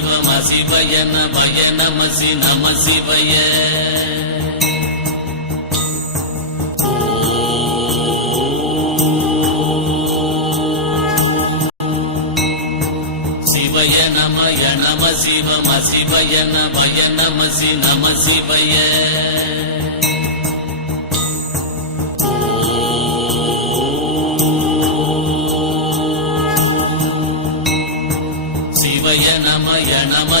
நம சிவய நமய நமசி நம சிவய சிவய நமய நம சிவம சிவய நமய நமசி நம சிவய சிவய நமய நம